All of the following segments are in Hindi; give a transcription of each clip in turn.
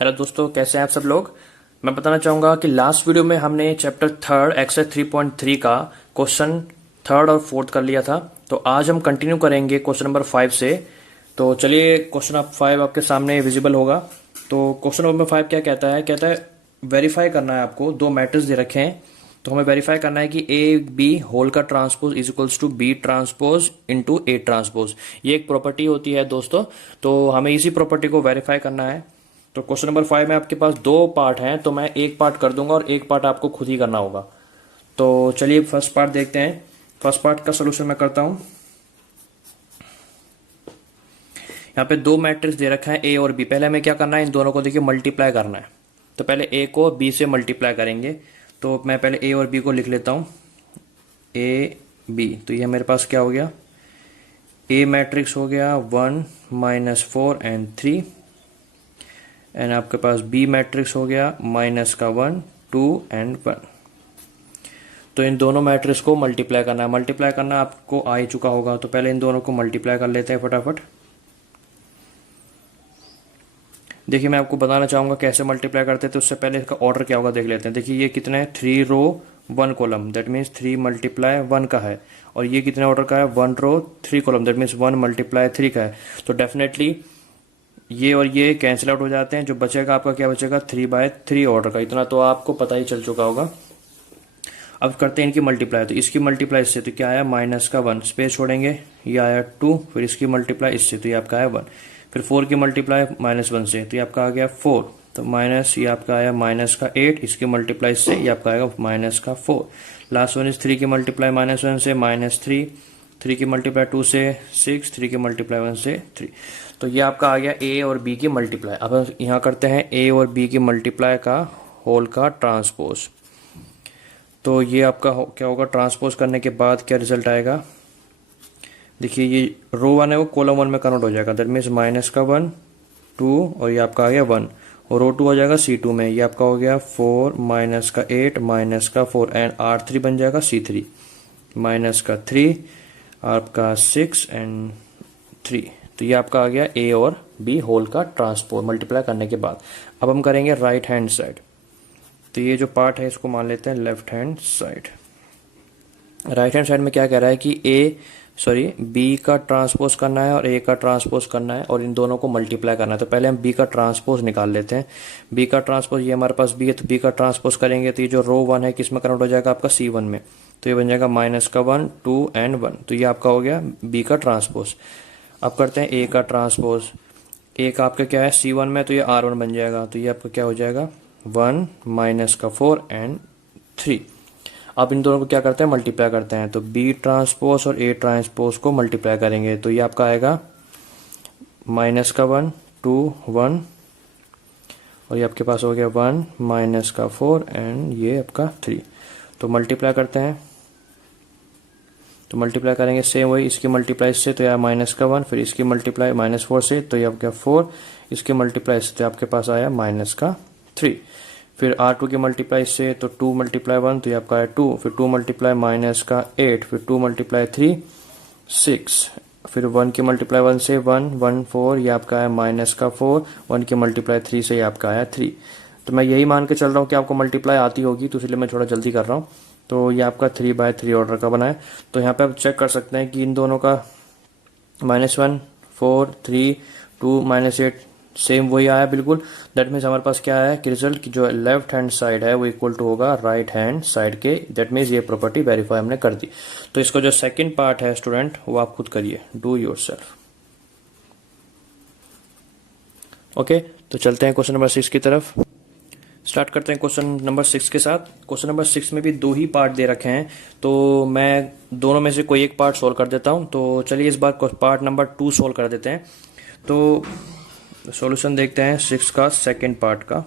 हेलो दोस्तों, कैसे हैं आप सब लोग। मैं बताना चाहूंगा कि लास्ट वीडियो में हमने चैप्टर थर्ड एक्सरसाइज 3.3 का क्वेश्चन थर्ड और फोर्थ कर लिया था। तो आज हम कंटिन्यू करेंगे क्वेश्चन नंबर 5 से। तो चलिए, क्वेश्चन नंबर 5 आपके सामने विजिबल होगा। तो क्वेश्चन नंबर 5 क्या कहता है वेरीफाई करना है आपको। दो मैट्रिक्स दे रखे हैं, तो हमें वेरीफाई करना है कि ए बी होल का transpose is equals to B transpose into A transpose. ये एक प्रॉपर्टी होती है दोस्तों, तो हमें इसी प्रॉपर्टी को वेरीफाई करना है। तो क्वेश्चन नंबर 5 में आपके पास दो पार्ट हैं, तो मैं एक पार्ट कर दूंगा और एक पार्ट आपको खुद ही करना होगा। तो चलिए फर्स्ट पार्ट देखते हैं। फर्स्ट पार्ट का सोल्यूशन मैं करता हूं। यहाँ पे दो मैट्रिक्स दे रखा है ए और बी। पहले हमें क्या करना है, इन दोनों को देखिए मल्टीप्लाई करना है। तो पहले ए को बी से मल्टीप्लाई करेंगे। तो मैं पहले ए और बी को लिख लेता हूं, ए बी। तो ये मेरे पास क्या हो गया, ए मैट्रिक्स हो गया 1 -4 एंड 3 एंड आपके पास बी मैट्रिक्स हो गया -1 2 एंड 1। तो इन दोनों मैट्रिक्स को मल्टीप्लाई करना है। मल्टीप्लाई करना आपको आ ही चुका होगा, तो पहले इन दोनों को मल्टीप्लाई कर लेते हैं फटाफट। देखिए, मैं आपको बताना चाहूंगा कैसे मल्टीप्लाई करते हैं। तो उससे पहले इसका ऑर्डर क्या होगा देख लेते हैं। देखिए, ये कितना है, 3 रो 1 कॉलम, दैट मीन्स 3 × 1 का है। और ये कितने ऑर्डर का है, 1 रो 3 कॉलम, दैट मीन्स 1 × 3 का है। तो डेफिनेटली ये और ये कैंसिल आउट हो जाते हैं। जो बचेगा आपका क्या बचेगा, 3/3 ऑर्डर का। इतना तो आपको पता ही चल चुका होगा। अब करते हैं इनकी मल्टीप्लाई। तो इसकी मल्टीप्लाई इससे, तो क्या आया -1, स्पेस छोड़ेंगे, ये आया 2। फिर इसकी मल्टीप्लाई इससे, तो ये आपका आया 1। फिर 4 की मल्टीप्लाई -1 से, तो ये आपका आ गया 4। तो माइनस, ये आपका आया -8। इसकी मल्टीप्लाई इससे, ये आपका आएगा -4। लास्ट वन इज 3 की मल्टीप्लाई -1 से -3। 3 की मल्टीप्लाई 2 से 6, 3 की मल्टीप्लाई 1 से 3। तो ये आपका आ गया ए और बी की मल्टीप्लाई। अब हम यहाँ करते हैं ए और बी की मल्टीप्लाई का होल का ट्रांसपोज। तो ये आपका क्या होगा, ट्रांसपोज करने के बाद क्या रिजल्ट आएगा। देखिए, ये रो 1 है वो कॉलम 1 में कन्वर्ट हो जाएगा, दैट मीन्स -1 2 और ये आपका आ गया 1। और रो 2 हो जाएगा C2 में, ये आपका हो गया 4 -8 -4 एंड R3 बन जाएगा C3 -3 आपका 6 एंड 3। तो ये आपका आ गया ए और बी होल का ट्रांसपोज मल्टीप्लाई करने के बाद। अब हम करेंगे राइट हैंड साइड। तो ये जो पार्ट है इसको मान लेते हैं left hand side. Right hand side में क्या कह रहा है कि बी का ट्रांसपोज करना है और ए का ट्रांसपोज करना है और इन दोनों को मल्टीप्लाई करना है। तो पहले हम बी का ट्रांसपोज निकाल लेते हैं। बी का ट्रांसपोज, ये हमारे पास बी है, तो बी का ट्रांसपोज करेंगे तो ये जो रो 1 है किस में कन्वर्ट हो जाएगा, आपका C1 में। तो ये बन जाएगा -1 2 एंड 1। तो ये आपका हो गया बी का ट्रांसपोज। अब करते हैं ए का ट्रांसपोज। ए का आपका क्या है C1 में, तो ये R1 बन जाएगा। तो ये आपका क्या हो जाएगा 1 -4 एंड 3। अब इन दोनों को क्या करते हैं, मल्टीप्लाई करते हैं। तो बी ट्रांसपोज और ए ट्रांसपोज को मल्टीप्लाई करेंगे। तो ये आपका आएगा -1 2 1 और ये आपके पास हो गया 1 -4 एंड ये आपका 3। तो मल्टीप्लाई करते हैं। तो मल्टीप्लाई करेंगे सेम वही, इसकी मल्टीप्लाई से तो यह -1, फिर इसकी मल्टीप्लाई -4 से, तो ये आपका 4। इसकी मल्टीप्लाई से तो आपके पास आया -3। फिर R2 की मल्टीप्लाई से तो 2 × 1, तो ये आपका आया 2। फिर 2 × -8, फिर 2 × 3 6। फिर 1 की मल्टीप्लाई 1 से 1 1 4, ये आपका आया -4। 1 की मल्टीप्लाई 3 से ये आपका आया 3। तो मैं यही मान के चल रहा हूँ कि आपको मल्टीप्लाई आती होगी, तो इसलिए मैं थोड़ा जल्दी कर रहा हूँ। तो ये आपका 3/3 ऑर्डर का बना है। तो यहाँ पे आप चेक कर सकते हैं कि इन दोनों का -1 4 3 2 -8 सेम वही आया बिल्कुल। दैट मीन्स हमारे पास क्या आया कि रिजल्ट की जो लेफ्ट हैंड साइड है वो इक्वल टू होगा राइट हैंड साइड के। दैट मीन्स ये प्रॉपर्टी वेरीफाई हमने कर दी। तो इसका जो सेकंड पार्ट है स्टूडेंट, वो आप खुद करिए, डू योरसेल्फ। ओके, तो चलते हैं क्वेश्चन नंबर 6 की तरफ। स्टार्ट करते हैं क्वेश्चन नंबर 6 के साथ। क्वेश्चन नंबर 6 में भी दो ही पार्ट दे रखे हैं, तो मैं दोनों में से कोई एक पार्ट सोल्व कर देता हूं। तो चलिए इस बार पार्ट नंबर 2 सोल्व कर देते हैं। तो सॉल्यूशन देखते हैं 6 का सेकंड पार्ट का।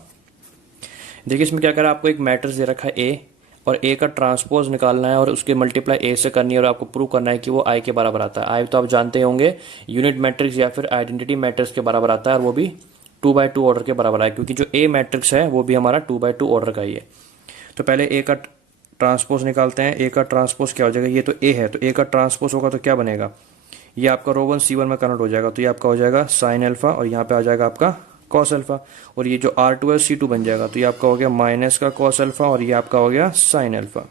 देखिए, इसमें क्या करा, आपको एक मैट्रिक्स दे रखा है ए और ए का ट्रांसपोज निकालना है और उसकी मल्टीप्लाई ए से करनी है और आपको प्रूव करना है कि वो आई के बराबर आता है। आई तो आप जानते होंगे यूनिट मैट्रिक्स या फिर आइडेंटिटी मैट्रिक्स के बराबर आता है और वो भी 2/2 ऑर्डर के बराबर है, क्योंकि जो ए मैट्रिक्स है वो भी हमारा 2/2 ऑर्डर का ही है। तो पहले ए का ट्रांसपोज निकालते हैं। ए का ट्रांसपोज क्या हो जाएगा, ये तो ए है, तो ए का ट्रांसपोज होगा तो क्या बनेगा, ये आपका रो 1 C1 में कन्वर्ट हो जाएगा। तो ये आपका हो जाएगा sin अल्फा और यहाँ पे आ जाएगा आपका कॉस अल्फा, और ये जो R2 है C2 बन जाएगा, तो ये आपका हो गया माइनस का कॉस अल्फा और ये आपका हो गया साइन अल्फा।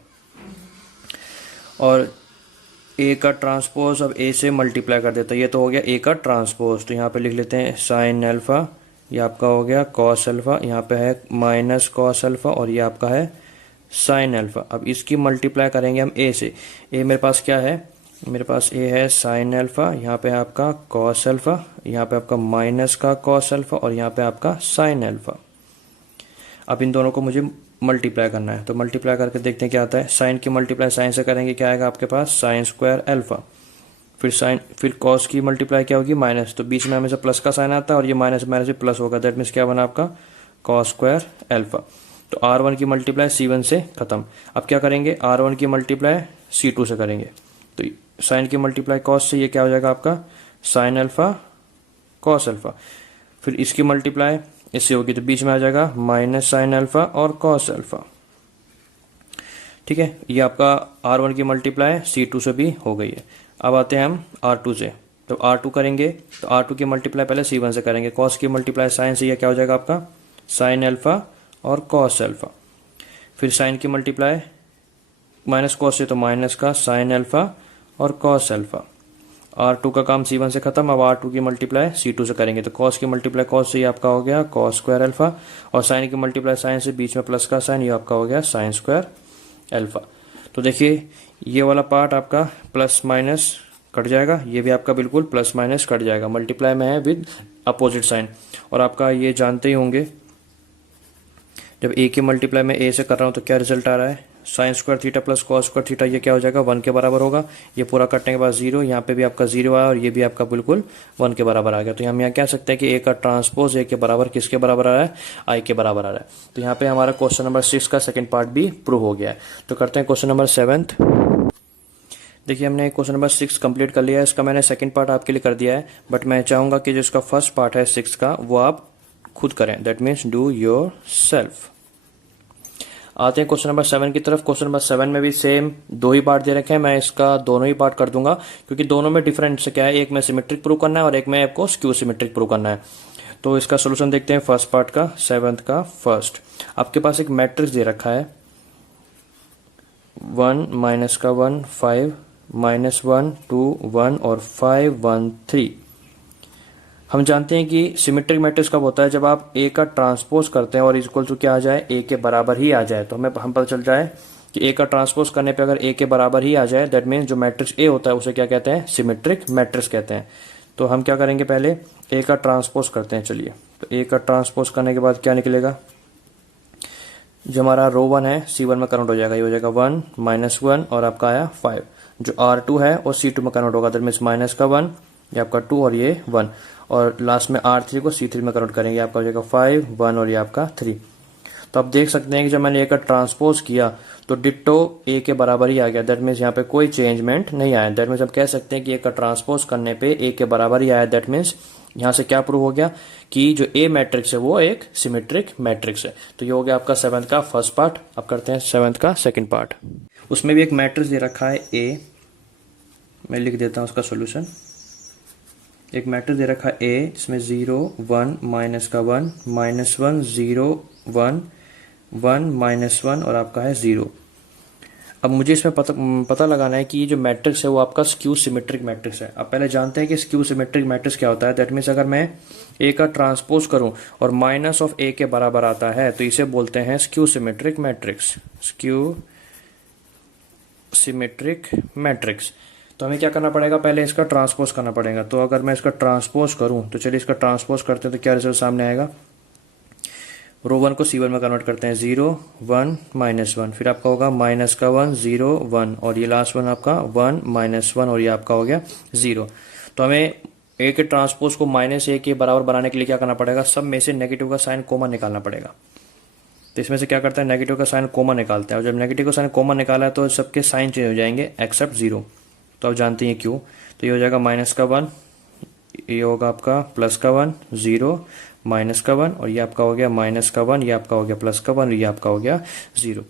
और ए का ट्रांसपोज अब ए से मल्टीप्लाई कर देता है, ये तो हो गया ए का ट्रांसपोज, तो यहाँ पे लिख लेते हैं साइन अल्फा, ये आपका हो गया कॉस अल्फा, यहाँ पे है माइनस कॉस अल्फा और ये आपका है साइन अल्फा। अब इसकी मल्टीप्लाई करेंगे हम ए से। ए मेरे पास क्या है, मेरे पास ए है साइन अल्फा, यहाँ पे है आपका कॉस अल्फा, यहाँ पे आपका माइनस का कॉस अल्फा और यहाँ पे आपका साइन अल्फा। अब इन दोनों को मुझे मल्टीप्लाई करना है, तो मल्टीप्लाई करके देखते हैं क्या आता है। साइन की मल्टीप्लाई साइन से करेंगे, क्या आएगा आपके पास साइन स्क्वायर अल्फा, फिर कॉस की मल्टीप्लाई क्या होगी माइनस, तो बीच में हमेशा प्लस का साइन आता है और ये माइनस माइनस से प्लस होगा, दैट मीन्स क्या बना आपका कॉस स्क्वायर अल्फा। तो R1 की मल्टीप्लाई C1 से खत्म। अब क्या करेंगे, R1 की मल्टीप्लाई C2 से करेंगे, तो साइन की मल्टीप्लाई कॉस से ये क्या हो जाएगा आपका साइन अल्फा कॉस अल्फा, फिर इसकी मल्टीप्लाई इससे होगी तो बीच में आ जाएगा माइनस साइन अल्फा और कॉस अल्फा। ठीक है, ये आपका R1 की मल्टीप्लाई C2 से भी हो गई है। अब आते हैं हम R2 से, तो R2 करेंगे तो R2 की मल्टीप्लाई पहले C1 से करेंगे, कॉस की मल्टीप्लाई साइन से, ये क्या हो जाएगा आपका साइन अल्फा और कॉस अल्फा, फिर साइन की मल्टीप्लाई माइनस कॉस से तो माइनस का साइन अल्फा और कॉस अल्फा। R2 का काम C1 से खत्म, अब R2 की मल्टीप्लाई C2 से करेंगे, तो कॉस की मल्टीप्लाई कॉस से ये आपका हो गया कॉस स्क्वायर अल्फा और साइन की मल्टीप्लाई साइन से, बीच में प्लस का साइन, ये आपका हो गया साइन स्क्वायर अल्फा। तो देखिए ये वाला पार्ट आपका प्लस माइनस कट जाएगा, ये भी आपका बिल्कुल प्लस माइनस कट जाएगा, मल्टीप्लाई में है विद अपोजिट साइन। और आपका ये जानते ही होंगे जब ए की मल्टीप्लाई में ए से कर रहा हूँ तो क्या रिजल्ट आ रहा है, sine square theta plus cos square theta, ये क्या हो जाएगा 1 के बराबर होगा। ये पूरा कटने के बाद 0, यहाँ पे भी आपका 0 आया और ये भी आपका बिल्कुल 1 के बराबर आ गया। तो हम यहाँ कह सकते हैं कि ए का ट्रांसपोज ए के बराबर किसके बराबर आ रहा है, आई के बराबर आ रहा है। तो यहाँ पे हमारा क्वेश्चन नंबर 6 का सेकंड पार्ट भी प्रूव हो गया है। तो करते हैं क्वेश्चन नंबर 7। देखिए हमने क्वेश्चन नंबर 6 कंप्लीट कर लिया है, इसका मैंने सेकंड पार्ट आपके लिए कर दिया है, बट मैं चाहूंगा कि जो इसका फर्स्ट पार्ट है 6 का वो आप खुद करें, that means do your self. आते हैं क्वेश्चन नंबर 7 की तरफ। क्वेश्चन नंबर 7 में भी सेम 2 ही पार्ट दे रखे हैं, मैं इसका दोनों ही पार्ट कर दूंगा क्योंकि दोनों में डिफरेंस क्या है, एक में सिमेट्रिक प्रूव करना है और एक में आपको स्क्यू सिमेट्रिक प्रूव करना है। तो इसका सोल्यूशन देखते हैं फर्स्ट पार्ट का, 7th का फर्स्ट। आपके पास एक मैट्रिक्स दे रखा है 1 माइनस का 1 5 माइनस 1 2 1 और 5 1 3। हम जानते हैं कि सिमेट्रिक मैट्रिक्स कब होता है, जब आप ए का ट्रांसपोज करते हैं और इक्वल टू क्या आ जाए, ए के बराबर ही आ जाए। तो हम पता चल जाए कि ए का ट्रांसपोज करने पे अगर ए के बराबर ही आ जाए, दैट मीन्स जो मैट्रिक्स ए होता है उसे क्या कहते हैं, सिमेट्रिक मैट्रिक्स कहते हैं। तो हम क्या करेंगे, पहले ए का ट्रांसपोज करते हैं। चलिए, तो ए का ट्रांसपोज करने के बाद क्या निकलेगा, जो हमारा रो 1 है C1 में कन्वर्ट हो जाएगा, ये हो जाएगा 1 माइनस 1 और आपका आया 5। जो R2 है वो C2 में कन्वर्ट होगा, दैट मीन्स माइनस का 1, ये आपका 2 और ये 1, और लास्ट में R3 को C3 में कन्वर्ट करेंगे, आपका हो जाएगा 5 1 और ये आपका 3। तो आप देख सकते हैं कि जब मैंने ए का ट्रांसपोज किया तो डिट्टो ए के बराबर ही आ गया, दैट मीन्स यहाँ पे कोई चेंजमेंट नहीं आया। दैट मीन्स हम कह सकते हैं कि ए का ट्रांसपोज करने पे ए के बराबर ही आया। दैट मीन्स यहाँ से क्या प्रूव हो गया कि जो ए मैट्रिक्स है वो एक सिमेट्रिक मैट्रिक्स है। तो ये हो गया आपका 7th का फर्स्ट पार्ट। अब करते हैं 7th का सेकेंड पार्ट। उसमें भी एक मैट्रिक्स दे रखा है ए, मैं लिख देता हूँ उसका सोल्यूशन। एक मैट्रिक्स दे रखा है ए जिसमें 0 1 माइनस का 1 माइनस 1 0 1 1 माइनस 1 और आपका है 0। अब मुझे इसमें पता लगाना है कि ये जो मैट्रिक्स है वो आपका स्क्यू सिमेट्रिक मैट्रिक्स है। अब पहले जानते हैं कि स्क्यू सिमेट्रिक मैट्रिक्स क्या होता है। दैट मीन्स अगर मैं ए का ट्रांसपोज करूं और माइनस ऑफ ए के बराबर आता है तो इसे बोलते हैं skew symmetric matrix. Skew symmetric matrix. तो हमें क्या करना पड़ेगा, पहले इसका ट्रांसपोज करना पड़ेगा। तो अगर मैं इसका ट्रांसपोज करूं तो चलिए इसका ट्रांसपोज करते हैं तो क्या रिजल्ट सामने आएगा। रो 1 को C1 में कन्वर्ट करते हैं, 0 1 माइनस 1, फिर आपका होगा माइनस का 1 0 1 और ये लास्ट वन आपका 1 माइनस 1 और ये आपका हो गया 0। तो हमें ए के ट्रांसपोज को माइनस ए के बराबर बनाने के लिए क्या करना पड़ेगा, सब में से नेगेटिव का साइन कॉमन निकालना पड़ेगा। तो इसमें से क्या करते हैं, नेगेटिव का साइन कॉमन निकालते हैं, और जब नेगेटिव का साइन कॉमन निकाला है तो सबके साइन चेंज हो जाएंगे एक्सेप्ट 0। तो आप जानते हैं क्यों। तो ये हो जाएगा माइनस का 1, ये होगा आपका प्लस का 1 0 माइनस का 1 और ये आपका हो गया माइनस का 1, ये आपका हो गया प्लस का 1 और ये आपका हो गया 0।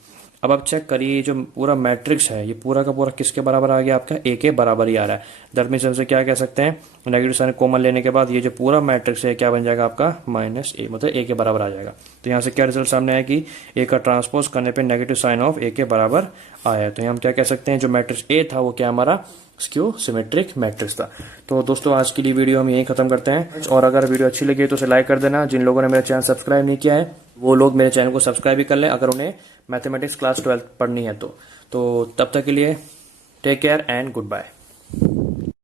अब आप चेक करिए, ये जो पूरा मैट्रिक्स है ये पूरा का पूरा किसके बराबर आ गया, आपका ए के बराबर ही आ रहा है। दैट मीन्स हमसे क्या कह सकते हैं, नेगेटिव साइन कॉमन लेने के बाद ये जो पूरा मैट्रिक्स है क्या बन जाएगा आपका माइनस ए, मतलब ए के बराबर आ जाएगा। तो यहाँ से क्या रिजल्ट सामने आया कि ए का ट्रांसपोज करने पे नेगेटिव साइन ऑफ ए के बराबर आया। तो यहाँ हम क्या कह सकते हैं, जो मैट्रिक्स ए था वो क्या हमारा स्क्यू सिमेट्रिक मैट्रिक्स था। तो दोस्तों आज के लिए वीडियो हम यहीं खत्म करते हैं, और अगर वीडियो अच्छी लगी तो उसे लाइक कर देना। जिन लोगों ने मेरा चैनल सब्सक्राइब नहीं किया है वो लोग मेरे चैनल को सब्सक्राइब भी कर लें, अगर उन्हें मैथमेटिक्स क्लास 12 पढ़नी है तो तब तक के लिए take care and good bye.